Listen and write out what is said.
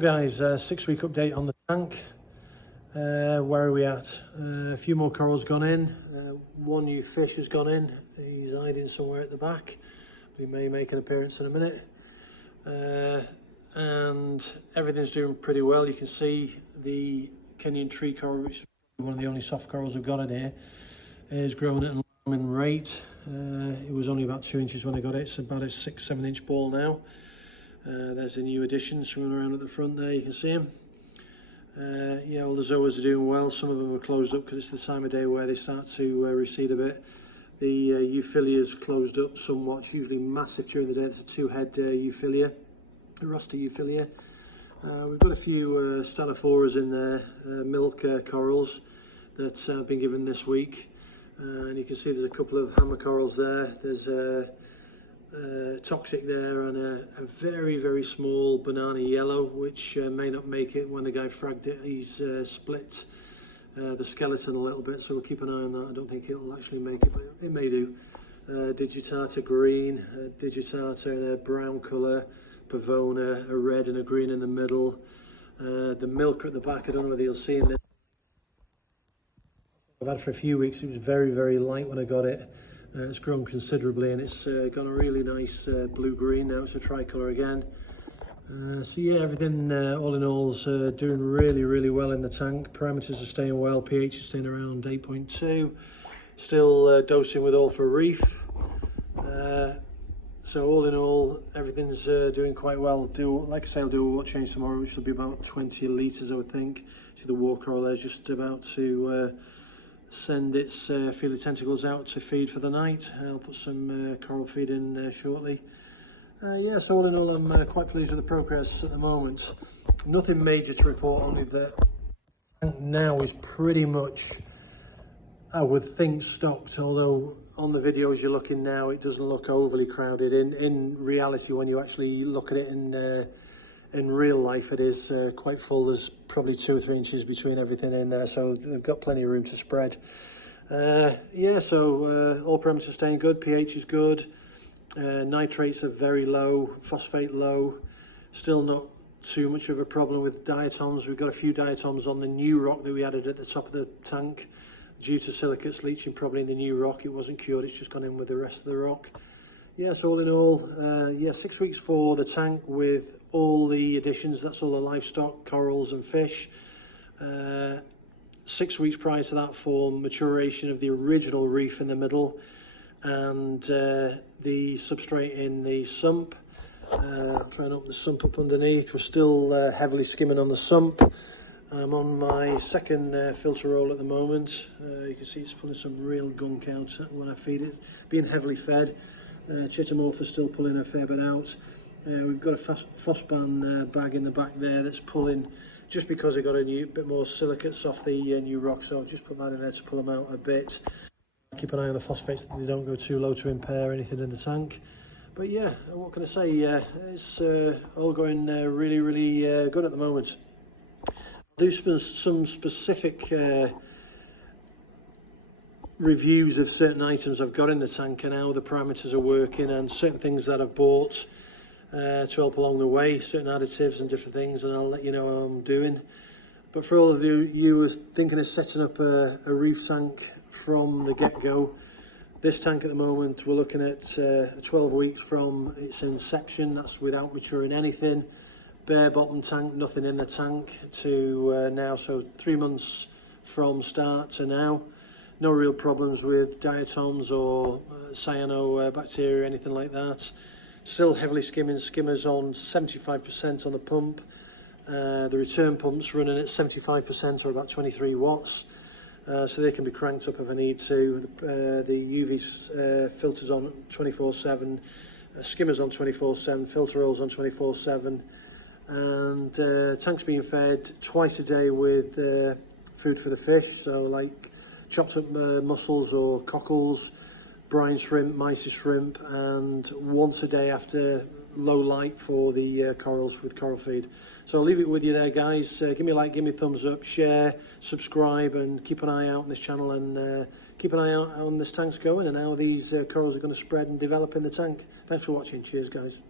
Guys, 6-week update on the tank. Where are we at? A few more corals gone in. One new fish has gone in. He's hiding somewhere at the back. He may make an appearance in a minute. And everything's doing pretty well. You can see the Kenyan tree coral, which is one of the only soft corals we've got in here, is growing at an alarming rate. It was only about 2 inches when I got it. It's about a 6-7 inch ball now. There's the new addition swimming around at the front there, you can see him. Yeah, all the zoas are doing well. Some of them are closed up because it's the time of day where they start to recede a bit. The euphyllia's closed up somewhat. It's usually massive during the day. It's a two-head euphylia, a rusty euphylia. We've got a few stellophoras in there, milk corals that have been given this week. And you can see there's a couple of hammer corals there. There's toxic there, and a very, very small banana yellow, which may not make it. When the guy fragged it, he's split the skeleton a little bit, so we'll keep an eye on that. I don't think it'll actually make it, but it may do. Digitata green, digitata in a brown colour, pavona, a red and a green in the middle. The milk at the back, I don't know whether you'll see in this. I've had for a few weeks. It was very, very light when I got it. It's grown considerably, and it's got a really nice blue-green now. It's a tricolour again. So yeah, everything all in all is doing really, really well in the tank. Parameters are staying well. pH is staying around 8.2. Still dosing with all for reef. So all in all, everything's doing quite well. Like I say, I'll do a water change tomorrow, which will be about 20 litres, I would think. See the war coral there just about to send its feeler tentacles out to feed for the night. I'll put some coral feed in shortly. Yeah, so all in all, I'm quite pleased with the progress at the moment. Nothing major to report, only that now is pretty much, I would think, stocked, although on the videos you're looking now, it doesn't look overly crowded. In reality, when you actually look at it in real life, it is quite full. There's probably 2 or 3 inches between everything in there, so they've got plenty of room to spread. Yeah, so all parameters staying good. pH is good. Nitrates are very low, phosphate low. Still not too much of a problem with diatoms. We've got a few diatoms on the new rock that we added at the top of the tank due to silicates leaching probably in the new rock. It wasn't cured, it's just gone in with the rest of the rock. Yes, all in all, yeah, 6 weeks for the tank with all the additions. That's all the livestock, corals and fish. 6 weeks prior to that for maturation of the original reef in the middle, and the substrate in the sump. I'll try and open the sump up underneath. We're still heavily skimming on the sump. I'm on my second filter roll at the moment. You can see it's pulling some real gunk out when I feed it, being heavily fed. Chitomorpha still pulling a fair bit out. We've got a Phosban bag in the back there that's pulling, just because I got a bit more silicates off the new rock, so I'll just put that in there to pull them out a bit. Keep an eye on the phosphates that they don't go too low to impair anything in the tank. But yeah, what can I say? It's all going really, really good at the moment. I'll do some specific reviews of certain items I've got in the tank and how the parameters are working, and certain things that I've bought to help along the way, certain additives and different things, and I'll let you know how I'm doing. But for all of you who are thinking of setting up a reef tank from the get-go, this tank at the moment, we're looking at 12 weeks from its inception. That's without maturing anything. Bare bottom tank, nothing in the tank, to now, so 3 months from start to now. No real problems with diatoms or cyanobacteria, anything like that. Still heavily skimming, skimmers on 75% on the pump. The return pump's running at 75% or about 23 watts. So they can be cranked up if I need to. The UV filters on 24/7, skimmers on 24/7, filter rolls on 24/7, and tanks being fed twice a day with food for the fish, so like chopped up mussels or cockles, brine shrimp, mysis shrimp, and once a day after low light for the corals with coral feed. So I'll leave it with you there, guys. Give me a like, give me a thumbs up, share, subscribe, and keep an eye out on this channel, and keep an eye out on this tank's going and how these corals are going to spread and develop in the tank. Thanks for watching. Cheers, guys.